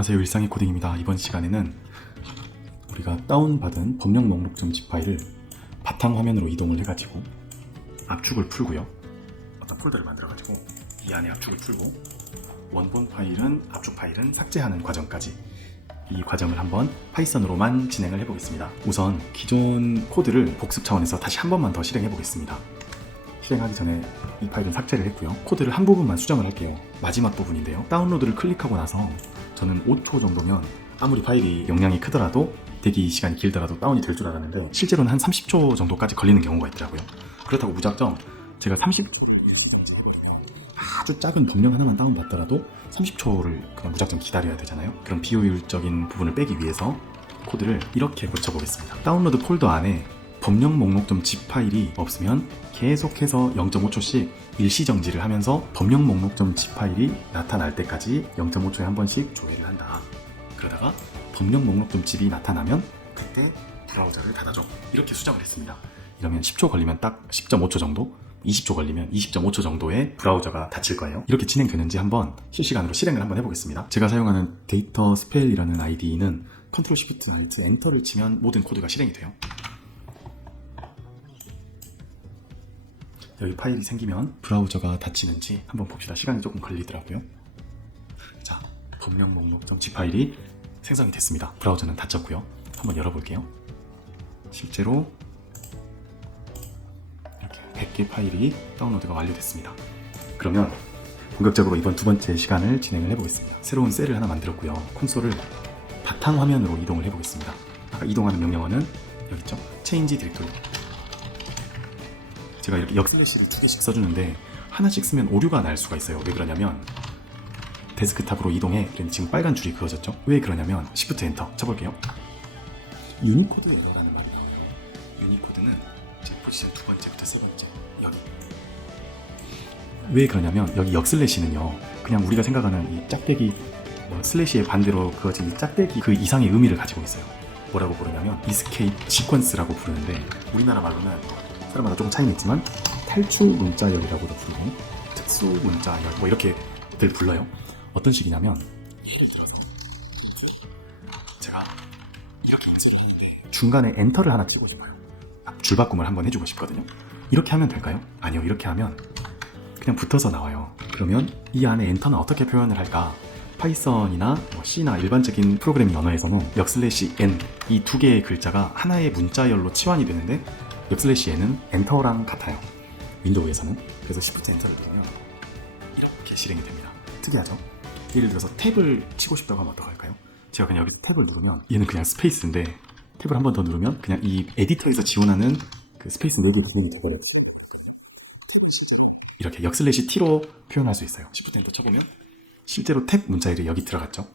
안녕하세요, 일상의 코딩입니다. 이번 시간에는 우리가 다운받은 법령 목록.zip 파일을 바탕화면으로 이동을 해가지고 압축을 풀고요, 어떤 폴더를 만들어가지고 이 안에 압축을 풀고 원본 파일은 압축 파일은 삭제하는 과정까지, 이 과정을 한번 파이썬으로만 진행을 해보겠습니다. 우선 기존 코드를 복습 차원에서 다시 한 번만 더 실행해 보겠습니다. 실행하기 전에 이 파일은 삭제를 했고요. 코드를 한 부분만 수정을 할게요. 마지막 부분인데요, 다운로드를 클릭하고 나서 저는 5초 정도면 아무리 파일이 용량이 크더라도 대기 시간이 길더라도 다운이 될 줄 알았는데 실제로는 한 30초 정도까지 걸리는 경우가 있더라고요. 그렇다고 무작정 제가 아주 작은 법령 하나만 다운받더라도 30초를 그냥 무작정 기다려야 되잖아요. 그런 비효율적인 부분을 빼기 위해서 코드를 이렇게 고쳐보겠습니다. 다운로드 폴더 안에 법령 목록.zip 파일이 없으면 계속해서 0.5초씩 일시정지를 하면서 법령 목록.zip 파일이 나타날 때까지 0.5초에 한 번씩 조회를 한다. 그러다가 법령 목록.zip이 나타나면 그때 브라우저를 닫아줘. 이렇게 수정을 했습니다. 이러면 10초 걸리면 딱 10.5초 정도, 20초 걸리면 20.5초 정도의 브라우저가 닫힐 거예요. 이렇게 진행되는지 한번 실시간으로 실행을 한번 해보겠습니다. 제가 사용하는 데이터 스펠이라는 아이디는 Ctrl Shift Alt 엔터를 치면 모든 코드가 실행이 돼요. 여기 파일이 생기면 브라우저가 닫히는지 한번 봅시다. 시간이 조금 걸리더라고요. 자, 법령 목록.zip 파일이 생성이 됐습니다. 브라우저는 닫혔고요. 한번 열어볼게요. 실제로 이렇게 100개 파일이 다운로드가 완료됐습니다. 그러면 본격적으로 이번 두 번째 시간을 진행을 해보겠습니다. 새로운 셀을 하나 만들었고요. 콘솔을 바탕화면으로 이동을 해보겠습니다. 아까 이동하는 명령어는 여기 있죠? Change Directory. 제가 이렇게 역슬래시를 2개씩 써주는데 하나씩 쓰면 오류가 날 수가 있어요. 왜 그러냐면 데스크탑으로 이동해. 그런데 지금 빨간 줄이 그어졌죠? 왜 그러냐면 Shift 엔터 쳐볼게요. 유니코드 에러라는 말이 나와요. 유니코드는 제 포지션 두 번째부터 세 번째 여기. 왜 그러냐면 여기 역슬래시는요, 그냥 우리가 생각하는 이 짝대기 슬래시의 반대로 그어진 이 짝대기 그 이상의 의미를 가지고 있어요. 뭐라고 부르냐면 이스케이프 시퀀스라고 부르는데 우리나라 말로는 사람마다 조금 차이는 있지만 탈출 문자열이라고도 부르고 특수 문자열 뭐 이렇게들 불러요. 어떤 식이냐면 예를 들어서 제가 이렇게 인쇄를 하는데 중간에 엔터를 하나 치고 싶어요. 줄바꿈을 한번 해주고 싶거든요. 이렇게 하면 될까요? 아니요. 이렇게 하면 그냥 붙어서 나와요. 그러면 이 안에 엔터는 어떻게 표현을 할까? 파이썬이나 C나 일반적인 프로그래밍 언어에서는 역슬래시 n 이 두 개의 글자가 하나의 문자열로 치환이 되는데 역슬래시 n은 엔터랑 같아요. 윈도우에서는. 그래서 Shift 엔터를 누르면 이렇게 실행이 됩니다. 특이하죠? 예를 들어서 탭을 치고 싶다고 하면 어떡할까요? 제가 그냥 여기 탭을 누르면 얘는 그냥 스페이스인데 탭을 한 번 더 누르면 그냥 이 에디터에서 지원하는 그 스페이스 4개 부분이 돼버려요. 이렇게 역슬래시 t로 표현할 수 있어요. Shift 엔터 쳐보면 실제로 탭 문자열이 여기 들어갔죠.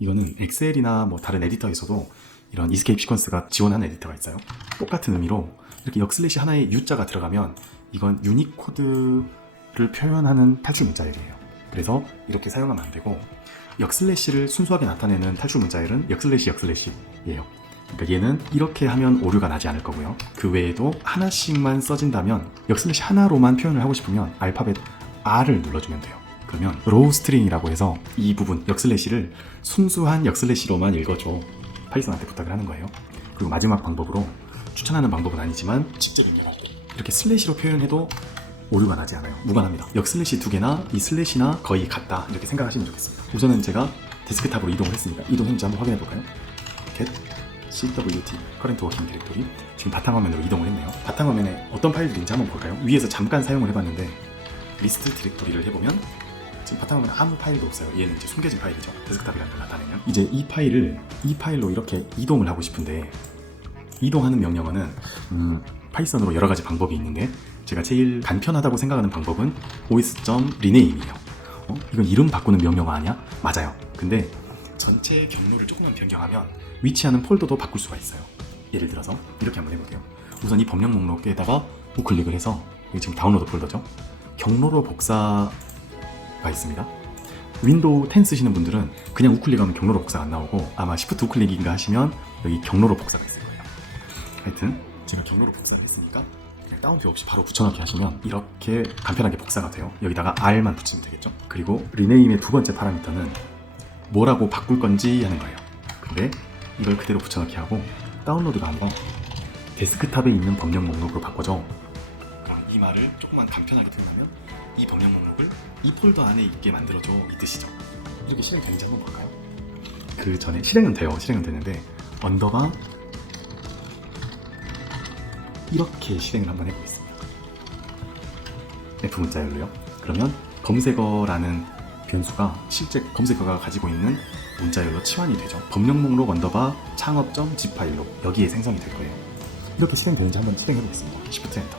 이거는 엑셀이나 뭐 다른 에디터에서도 이런 이스케이프 시퀀스가 지원하는 에디터가 있어요. 똑같은 의미로 이렇게 역슬래시 하나에 U자가 들어가면 이건 유니코드를 표현하는 탈출 문자열이에요. 그래서 이렇게 사용하면 안 되고 역슬래시를 순수하게 나타내는 탈출 문자열은 역슬래시예요. 그러니까 얘는 이렇게 하면 오류가 나지 않을 거고요. 그 외에도 하나씩만 써진다면 역슬래시 하나로만 표현을 하고 싶으면 알파벳 R을 눌러주면 돼요. 그러면 로우 스트링이라고 해서 이 부분 역슬래시를 순수한 역슬래시로만 읽어줘. 파이썬한테 부탁을 하는 거예요. 그리고 마지막 방법으로 추천하는 방법은 아니지만 실제로 이렇게 슬래시로 표현해도 오류가 나지 않아요. 무관합니다. 역슬래시 두 개나 이 슬래시나 거의 같다 이렇게 생각하시면 좋겠습니다. 우선은 제가 데스크탑으로 이동을 했으니까 이동했는지 한번 확인해 볼까요? get CWT current working directory. 지금 바탕화면으로 이동을 했네요. 바탕화면에 어떤 파일들인지 한번 볼까요? 위에서 잠깐 사용을 해봤는데 리스트 디렉토리를 해보면 지금 바탕화면에 아무 파일도 없어요. 얘는 이제 숨겨진 파일이죠. 데스크탑이라는 걸 나타내면 이제 이 파일로 이렇게 이동을 하고 싶은데 이동하는 명령어는 파이썬으로 여러 가지 방법이 있는데 제가 제일 간편하다고 생각하는 방법은 os.rename이에요. 이건 이름 바꾸는 명령어 아니야? 맞아요. 근데 전체 경로를 조금만 변경하면 위치하는 폴더도 바꿀 수가 있어요. 예를 들어서 이렇게 한번 해볼게요. 우선 이 법령 목록에다가 우클릭을 해서 여기 지금 다운로드 폴더죠. 경로로 복사가 있습니다. 윈도우 10 쓰시는 분들은 그냥 우클릭하면 경로로 복사가 안 나오고 아마 Shift 우클릭인가 하시면 여기 경로로 복사가 있을 거예요. 하여튼 제가 경로로 복사를 했으니까 그냥 다운표 없이 바로 붙여넣기 하시면 이렇게 간편하게 복사가 돼요. 여기다가 R만 붙이면 되겠죠. 그리고 리네임의 두 번째 파라미터는 뭐라고 바꿀 건지 하는 거예요. 근데 이걸 그대로 붙여넣기 하고 다운로드가 한번 데스크탑에 있는 법령 목록으로 바꿔줘. 그럼 이 말을 조금만 간편하게 들으려면 이 법령 목록을 이 폴더 안에 있게 만들어줘 이 뜻이죠. 이렇게 실행되는지 한번 볼까요? 그 전에 실행은 돼요. 실행은 되는데 언더바 이렇게 실행을 한번 해보겠습니다. F 문자열로요. 그러면 검색어라는 변수가 실제 검색어가 가지고 있는 문자열로 치환이 되죠. 법령 목록 언더바 창업.zip zip 파일로 여기에 생성이 될 거예요. 이렇게 실행되는지 한번 실행해 보겠습니다. Shift 엔터.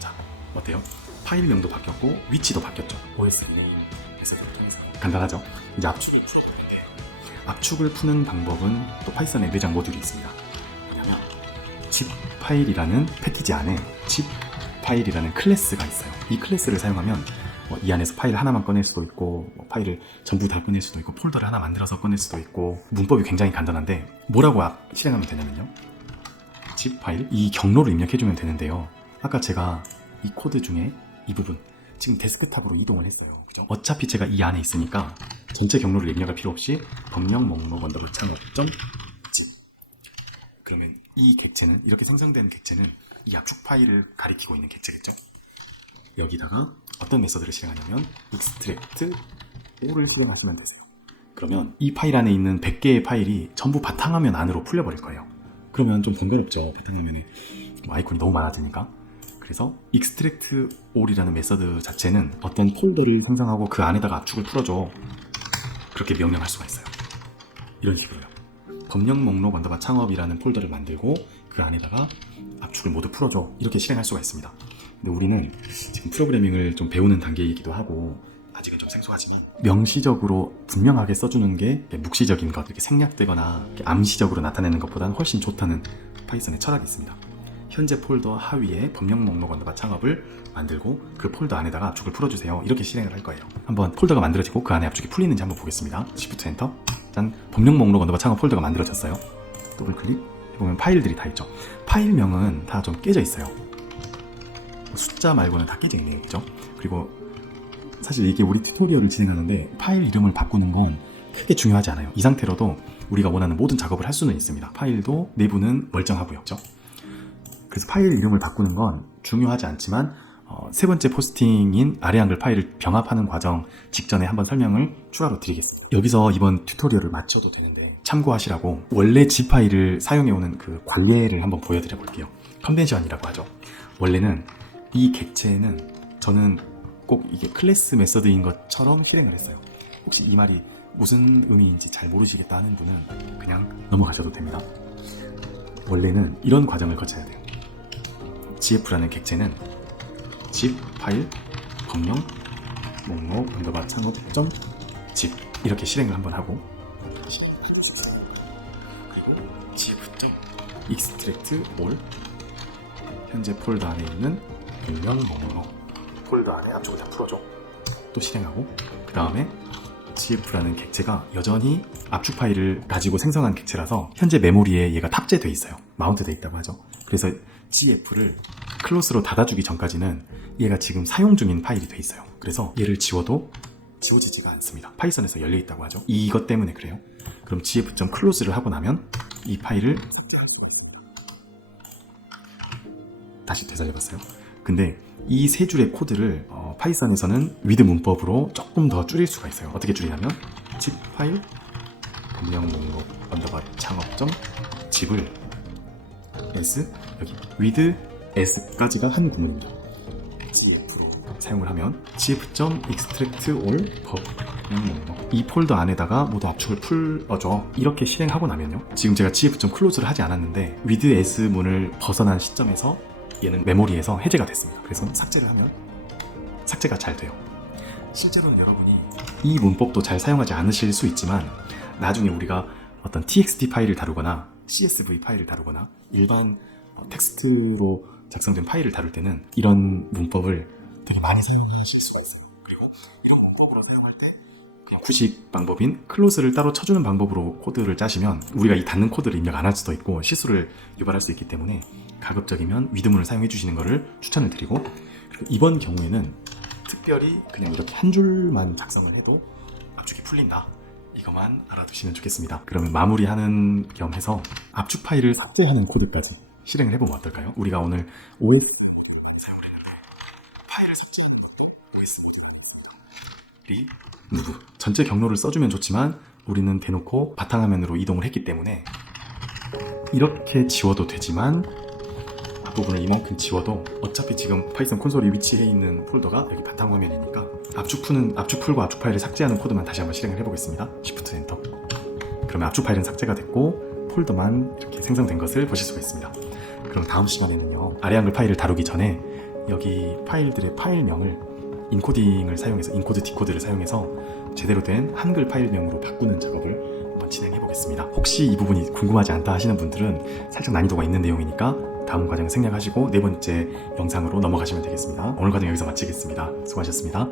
자, 어때요? 파일명도 바뀌었고 위치도 바뀌었죠. OS 리네임에서 간단하죠? 이제 압축이 풀었던 건데 압축을 푸는 방법은 또 파이썬에 내장 모듈이 있습니다. 뭐냐면 zip 파일이라는 패키지 안에 zip 파일이라는 클래스가 있어요. 이 클래스를 사용하면 이 안에서 파일 하나만 꺼낼 수도 있고 파일을 전부 다 꺼낼 수도 있고 폴더를 하나 만들어서 꺼낼 수도 있고 문법이 굉장히 간단한데 뭐라고 실행하면 되냐면요. zip 파일 이 경로를 입력해주면 되는데요. 아까 제가 이 코드 중에 이 부분 지금 데스크탑으로 이동을 했어요. 그죠? 어차피 제가 이 안에 있으니까 전체 경로를 입력할 필요 없이 법령 목록 언더바 창업.zip 그러면 이 객체는 이렇게 생성된 객체는 이 압축 파일을 가리키고 있는 객체겠죠? 여기다가 어떤 메서드를 실행하냐면 extract all을 실행하시면 되세요. 그러면 이 파일 안에 있는 100개의 파일이 전부 바탕화면 안으로 풀려버릴 거예요. 그러면 좀 번거롭죠. 바탕화면에 아이콘이 너무 많아지니까. 그래서 extract all이라는 메서드 자체는 어떤 폴더를 생성하고 그 안에다가 압축을 풀어줘. 그렇게 명령할 수가 있어요. 이런 식으로요. 법령 목록 언더바 창업이라는 폴더를 만들고 그 안에다가 압축을 모두 풀어줘. 이렇게 실행할 수가 있습니다. 근데 우리는 지금 프로그래밍을 좀 배우는 단계이기도 하고 아직은 좀 생소하지만 명시적으로 분명하게 써주는 게 묵시적인 것, 이렇게 생략되거나 이렇게 암시적으로 나타내는 것보다는 훨씬 좋다는 파이썬의 철학이 있습니다. 현재 폴더 하위에 법령 목록 언더바 창업을 만들고 그 폴더 안에다가 압축을 풀어주세요. 이렇게 실행을 할 거예요. 한번 폴더가 만들어지고 그 안에 압축이 풀리는지 한번 보겠습니다. Shift 엔터. 짠, 법령 목록 언더바 창업 폴더가 만들어졌어요. 더블 클릭 해보면 파일들이 다 있죠. 파일명은 다 좀 깨져 있어요. 숫자 말고는 다 깨져 있네요. 그죠? 그리고 사실 이게 우리 튜토리얼을 진행하는데 파일 이름을 바꾸는 건 크게 중요하지 않아요. 이 상태로도 우리가 원하는 모든 작업을 할 수는 있습니다. 파일도 내부는 멀쩡하고요. 그죠? 그래서 파일 이름을 바꾸는 건 중요하지 않지만 세 번째 포스팅인 아래 한글 파일을 병합하는 과정 직전에 한번 설명을 추가로 드리겠습니다. 여기서 이번 튜토리얼을 마쳐도 되는데 참고하시라고 원래 zip 파일을 사용해오는 그 관례를 한번 보여드려 볼게요. 컨벤션이라고 하죠. 원래는 이 객체는 저는 꼭 이게 클래스 메서드인 것처럼 실행을 했어요. 혹시 이 말이 무슨 의미인지 잘 모르시겠다 하는 분은 그냥 넘어가셔도 됩니다. 원래는 이런 과정을 거쳐야 돼요. zf라는 객체는 zip 파일 법령 목록 언더바 창업.zip 이렇게 실행을 한번 하고 그리고 zip.extract all 현재 폴더 안에 있는 법령 목록 폴더 안에 압축을 다 풀어줘. 또 실행하고 그 다음에 zf라는 객체가 여전히 압축 파일을 가지고 생성한 객체라서 현재 메모리에 얘가 탑재되어 있어요. 마운트되어 있다고 하죠. 그래서 zf를 클로스로 닫아주기 전까지는 얘가 지금 사용 중인 파일이 돼 있어요. 그래서 얘를 지워도 지워지지가 않습니다. 파이썬에서 열려 있다고 하죠. 이것 때문에 그래요. 그럼 gf.close를 하고 나면 이 파일을 다시 되살려봤어요. 근데 이 세 줄의 코드를 파이썬에서는 with 문법으로 조금 더 줄일 수가 있어요. 어떻게 줄이냐면 zip 파일 법령 목록 언더바 창업.zip을 s 여기 with s까지가 한 구문입니다. zf로 사용을 하면 gf.extract all 법령 목록 이 폴더 안에다가 모두 압축을 풀어줘. 이렇게 실행하고 나면요. 지금 제가 gf.close를 하지 않았는데 with s 문을 벗어난 시점에서 얘는 메모리에서 해제가 됐습니다. 그래서 삭제를 하면 삭제가 잘 돼요. 실제로는 여러분이 이 문법도 잘 사용하지 않으실 수 있지만 나중에 우리가 어떤 txt 파일을 다루거나 csv 파일을 다루거나 일반 텍스트로 작성된 파일을 다룰 때는 이런 문법을 되게 많이 사용하실 수가 있어요. 그리고 이런 문법으로 사용할 때 그냥 구식 방법인 클로즈를 따로 쳐주는 방법으로 코드를 짜시면 우리가 이 닫는 코드를 입력 안 할 수도 있고 실수를 유발할 수 있기 때문에 가급적이면 위드문을 사용해 주시는 것을 추천을 드리고, 그리고 이번 경우에는 특별히 그냥 이렇게 한 줄만 작성을 해도 압축이 풀린다. 이것만 알아두시면 좋겠습니다. 그러면 마무리하는 겸 해서 압축 파일을 삭제하는 코드까지 실행을 해보면 어떨까요? 우리가 오늘 OS 사용을 했는데 파일을 삭제하는 OS 리무브 전체 경로를 써주면 좋지만 우리는 대놓고 바탕화면으로 이동을 했기 때문에 이렇게 지워도 되지만 앞부분을 이만큼 지워도 어차피 지금 파이썬 콘솔이 위치해 있는 폴더가 여기 바탕화면이니까 압축 풀과 압축 파일을 삭제하는 코드만 다시 한번 실행을 해보겠습니다. Shift 엔터. 그러면 압축 파일은 삭제가 됐고 폴더만 이렇게 생성된 것을 보실 수가 있습니다. 그럼 다음 시간에는요, 아래 한글 파일을 다루기 전에 여기 파일들의 파일명을 인코딩을 사용해서 인코드 디코드를 사용해서 제대로 된 한글 파일명으로 바꾸는 작업을 한번 진행해 보겠습니다. 혹시 이 부분이 궁금하지 않다 하시는 분들은 살짝 난이도가 있는 내용이니까 다음 과정을 생략하시고 네 번째 영상으로 넘어가시면 되겠습니다. 오늘 과정 여기서 마치겠습니다. 수고하셨습니다.